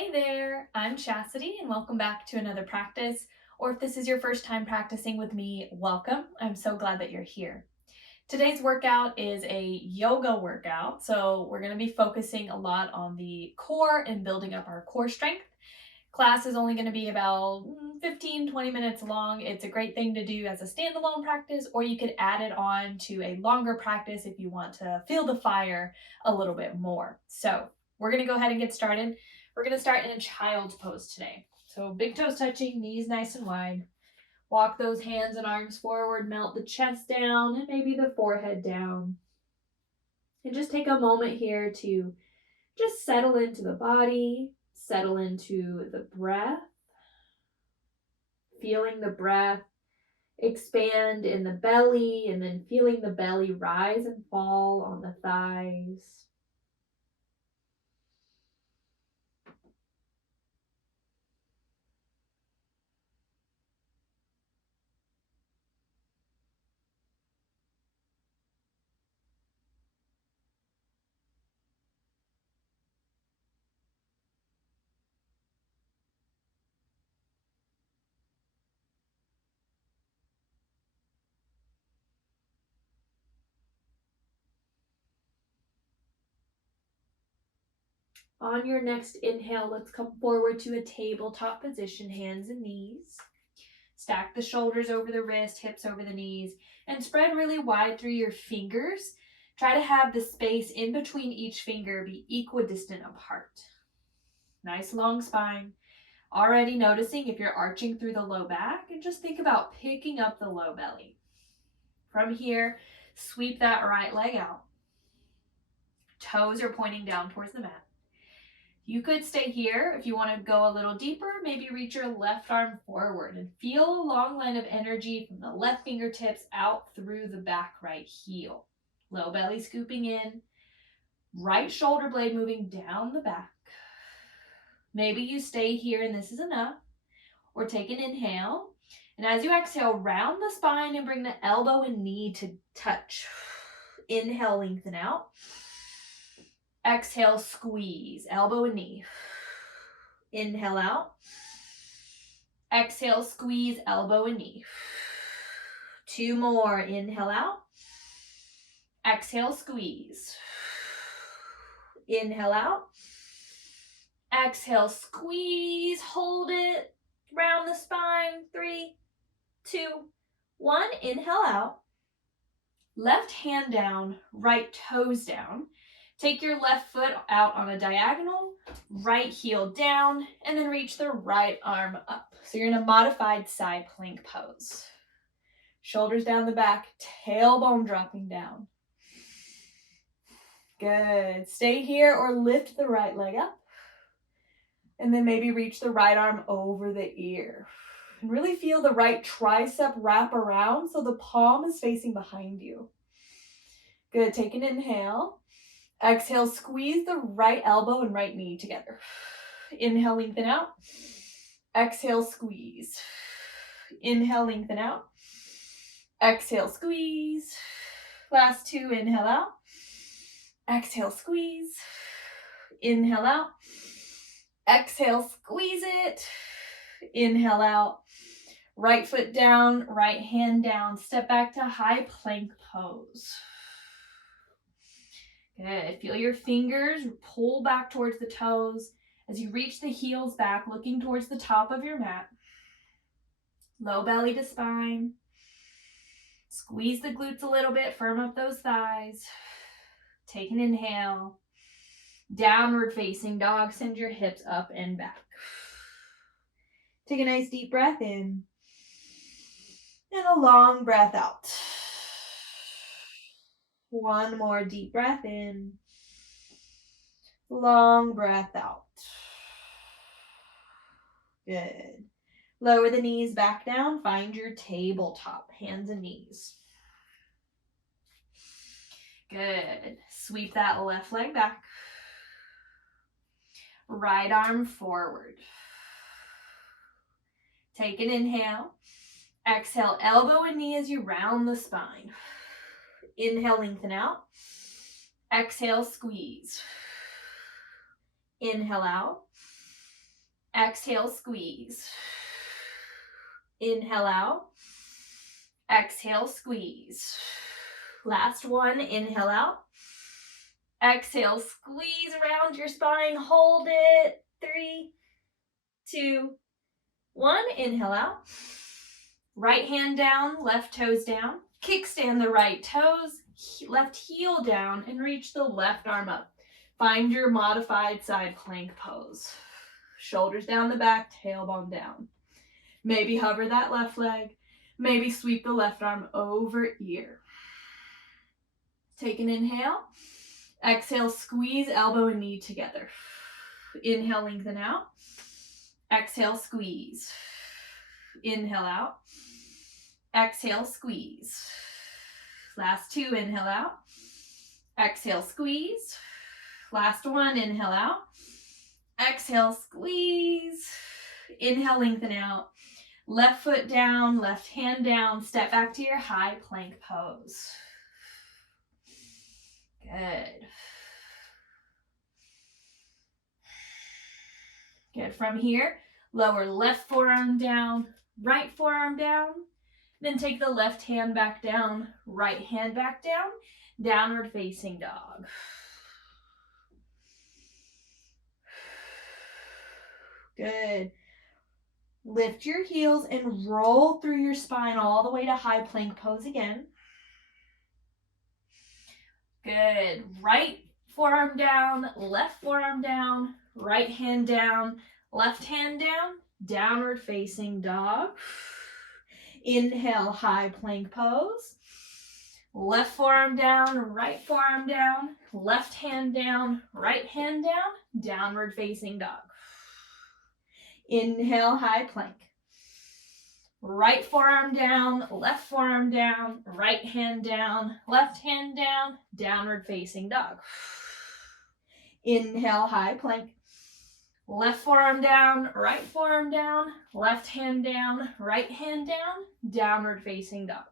Hey there, I'm Chastity and welcome back to another practice. Or if this is your first time practicing with me, welcome. I'm so glad that you're here. Today's workout is a yoga workout, so we're going to be focusing a lot on the core and building up our core strength. Class is only going to be about 15-20 minutes long. It's a great thing to do as a standalone practice, or you could add it on to a longer practice if you want to feel the fire a little bit more. So we're going to go ahead and get started. We're going to start in a child's pose today. So big toes touching, knees nice and wide. Walk those hands and arms forward, melt the chest down and maybe the forehead down. And just take a moment here to just settle into the body, settle into the breath, feeling the breath expand in the belly and then feeling the belly rise and fall on the thighs. On your next inhale, let's come forward to a tabletop position, hands and knees. Stack the shoulders over the wrist, hips over the knees, and spread really wide through your fingers. Try to have the space in between each finger be equidistant apart. Nice long spine. Already noticing if you're arching through the low back, and just think about picking up the low belly. From here, sweep that right leg out. Toes are pointing down towards the mat. You could stay here if you want to go a little deeper. Maybe reach your left arm forward and feel a long line of energy from the left fingertips out through the back right heel. Low belly scooping in, right shoulder blade moving down the back. Maybe you stay here and this is enough, or take an inhale. And as you exhale, round the spine and bring the elbow and knee to touch. Inhale, lengthen out. Exhale, squeeze, elbow and knee. Inhale out. Exhale, squeeze, elbow and knee. Two more. Inhale out. Exhale, squeeze. Inhale out. Exhale, squeeze, hold it. Round the spine. 3, 2, 1. Inhale out. Left hand down, right toes down. Take your left foot out on a diagonal, right heel down, and then reach the right arm up. So you're in a modified side plank pose. Shoulders down the back, tailbone dropping down. Good. Stay here or lift the right leg up. And then maybe reach the right arm over the ear. And really feel the right tricep wrap around so the palm is facing behind you. Good. Take an inhale. Exhale, squeeze the right elbow and right knee together. Inhale, lengthen out. Exhale, squeeze. Inhale, lengthen out. Exhale, squeeze. Last two, inhale out. Exhale, squeeze. Inhale out. Exhale, squeeze it. Inhale out. Right foot down, right hand down. Step back to high plank pose. Good. Feel your fingers pull back towards the toes as you reach the heels back, looking towards the top of your mat. Low belly to spine. Squeeze the glutes a little bit, firm up those thighs. Take an inhale. Downward facing dog, send your hips up and back. Take a nice deep breath in. And a long breath out. One more deep breath in. Long breath out. Good. Lower the knees back down. Find your tabletop, hands and knees. Good. Sweep that left leg back. Right arm forward. Take an inhale. Exhale, elbow and knee as you round the spine. Inhale, lengthen out. Exhale, squeeze. Inhale out. Exhale, squeeze. Inhale out. Exhale, squeeze. Last one, inhale out. Exhale, squeeze around your spine, hold it. 3, 2, 1, inhale out. Right hand down, left toes down. Kickstand the right toes, left heel down, and reach the left arm up. Find your modified side plank pose. Shoulders down the back, tailbone down. Maybe hover that left leg. Maybe sweep the left arm over ear. Take an inhale. Exhale, squeeze elbow and knee together. Inhale, lengthen out. Exhale, squeeze. Inhale out. Exhale, squeeze. Last 2, inhale out. Exhale, squeeze. Last 1, inhale out. Exhale, squeeze. Inhale, lengthen out. Left foot down, left hand down. Step back to your high plank pose. Good. Good. From here, lower left forearm down, right forearm down. Then take the left hand back down, right hand back down, downward facing dog. Good. Lift your heels and roll through your spine all the way to high plank pose again. Good. Right forearm down, left forearm down, right hand down, left hand down, downward facing dog. Inhale, high plank pose. Left forearm down, right forearm down, left hand down, right hand down, downward facing dog. Inhale, high plank. Right forearm down, left forearm down, right hand down, left hand down, downward facing dog. Inhale, high plank. Left forearm down, right forearm down, left hand down, right hand down, downward facing dog.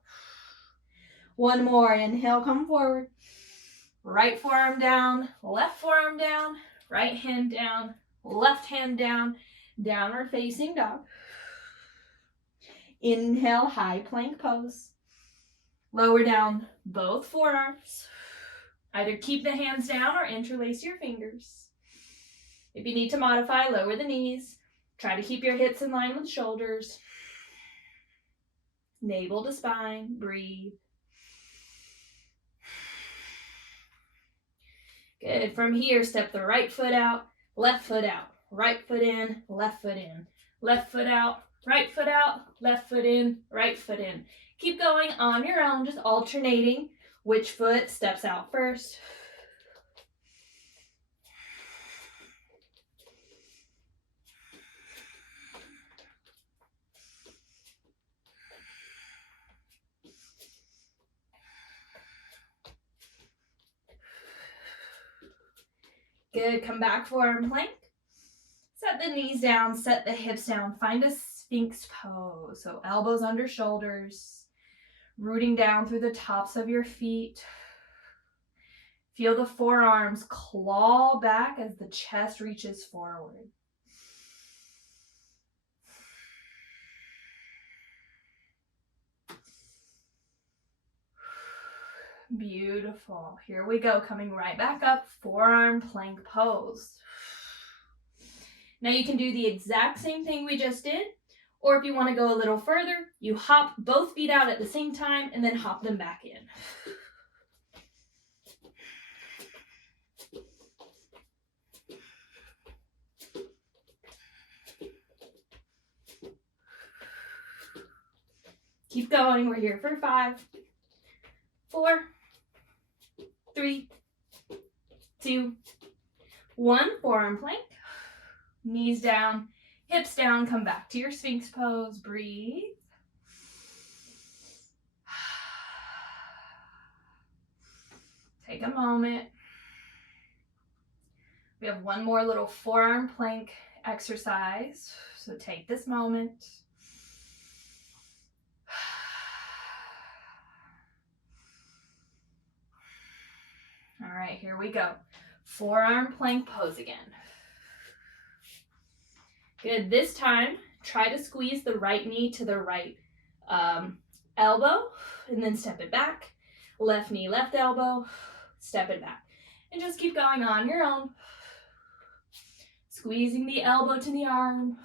One more, inhale, come forward. Right forearm down, left forearm down, right hand down, left hand down, downward facing dog. Inhale, high plank pose. Lower down both forearms. Either keep the hands down or interlace your fingers. If you need to modify, lower the knees. Try to keep your hips in line with shoulders. Navel to spine, breathe. Good. From here, step the right foot out, left foot out. Right foot in, left foot in. Left foot out, right foot out, left foot in, right foot in. Keep going on your own, just alternating which foot steps out first. Good. Come back, forearm plank. Set the knees down, set the hips down. Find a Sphinx pose. So elbows under shoulders, rooting down through the tops of your feet. Feel the forearms claw back as the chest reaches forward. Beautiful. Here we go. Coming right back up, forearm plank pose. Now you can do the exact same thing we just did, or if you want to go a little further, you hop both feet out at the same time and then hop them back in. Keep going. We're here for 5, 4, 3, 2, 1. Forearm plank. Knees down, hips down. Come back to your Sphinx pose. Breathe. Take a moment. We have one more little forearm plank exercise. So take this moment. All right, here we go. Forearm plank pose again. Good. This time, try to squeeze the right knee to the right elbow, and then step it back. Left knee, left elbow, step it back. And just keep going on your own. Squeezing the elbow to the arm.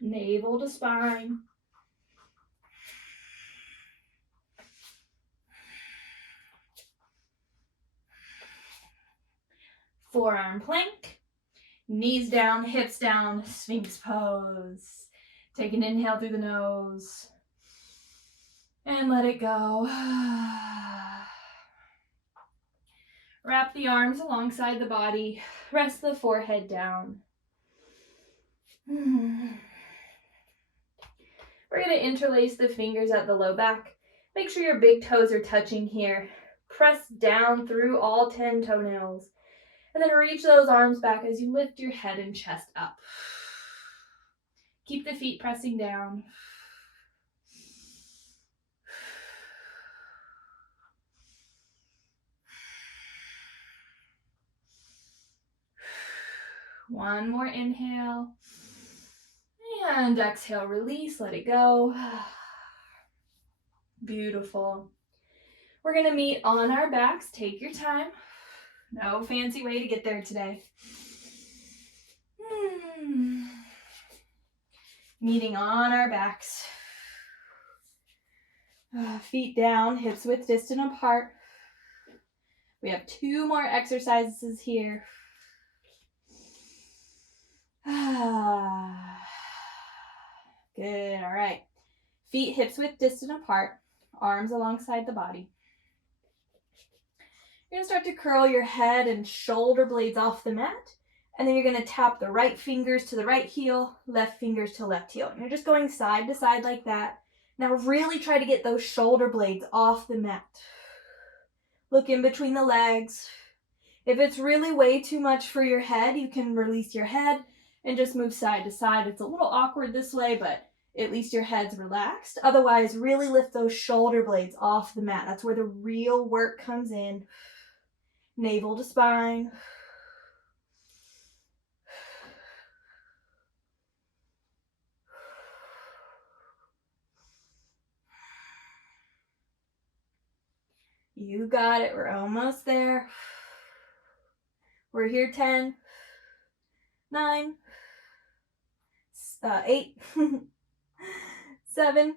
Navel to spine. Forearm plank. Knees down, hips down, Sphinx pose. Take an inhale through the nose. And let it go. Wrap the arms alongside the body. Rest the forehead down. We're going to interlace the fingers at the low back. Make sure your big toes are touching here. Press down through all 10 toenails. And then reach those arms back as you lift your head and chest up. Keep the feet pressing down. One more inhale. And exhale, release, let it go. Beautiful. We're going to meet on our backs. Take your time. No fancy way to get there today. Meeting on our backs. Feet down, hips width distant apart. We have 2 more exercises here. Good, all right. Feet hips width distant apart, arms alongside the body. You're going to start to curl your head and shoulder blades off the mat, and then you're going to tap the right fingers to the right heel, left fingers to left heel. And you're just going side to side like that. Now really try to get those shoulder blades off the mat. Look in between the legs. If it's really way too much for your head, you can release your head and just move side to side. It's a little awkward this way, but at least your head's relaxed. Otherwise, really lift those shoulder blades off the mat. That's where the real work comes in. Navel to spine. You got it. We're almost there. We're here. 10, 9, 8, 7,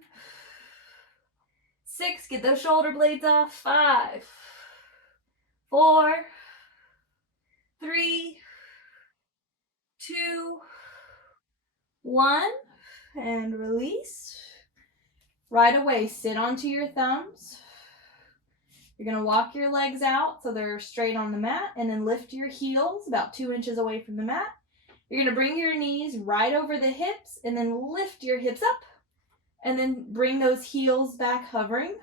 6. Get those shoulder blades off. 5, 4, 3, 2, 1. And release. Right away, sit onto your thumbs. You're going to walk your legs out so they're straight on the mat, and then lift your heels about 2 inches away from the mat. You're going to bring your knees right over the hips and then lift your hips up, and then bring those heels back hovering.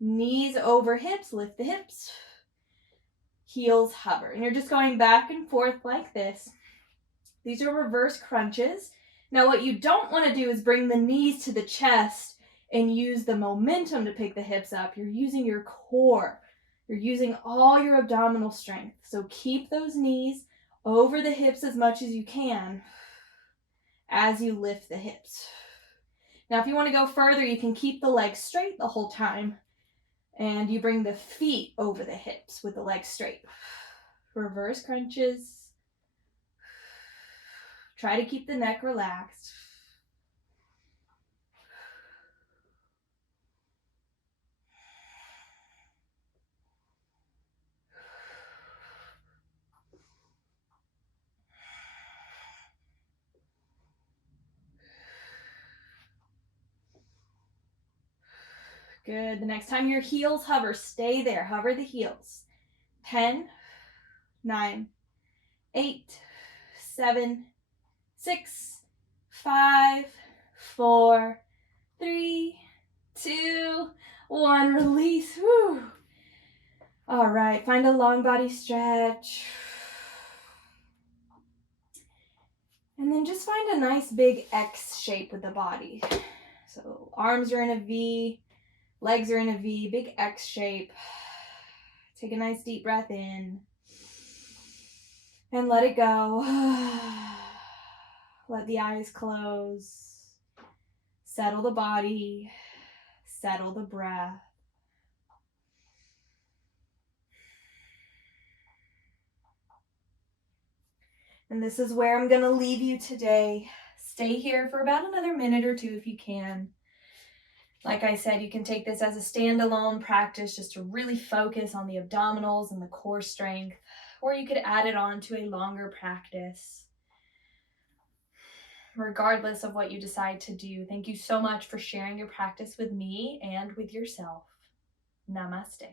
Knees over hips, lift the hips. Heels hover. And you're just going back and forth like this. These are reverse crunches. Now what you don't want to do is bring the knees to the chest and use the momentum to pick the hips up. You're using your core. You're using all your abdominal strength. So keep those knees over the hips as much as you can as you lift the hips. Now, if you want to go further, you can keep the legs straight the whole time, and you bring the feet over the hips with the legs straight. Reverse crunches. Try to keep the neck relaxed. Good. The next time your heels hover, stay there. Hover the heels. 10, 9, 8, 7, 6, 5, 4, 3, 2, 1. Release. Woo. All right. Find a long body stretch. And then just find a nice big X shape with the body. So arms are in a V. Legs are in a V, big X shape. Take a nice deep breath in. And let it go. Let the eyes close. Settle the body. Settle the breath. And this is where I'm going to leave you today. Stay here for about another minute or two if you can. Like I said, you can take this as a standalone practice just to really focus on the abdominals and the core strength, or you could add it on to a longer practice. Regardless of what you decide to do, thank you so much for sharing your practice with me and with yourself. Namaste.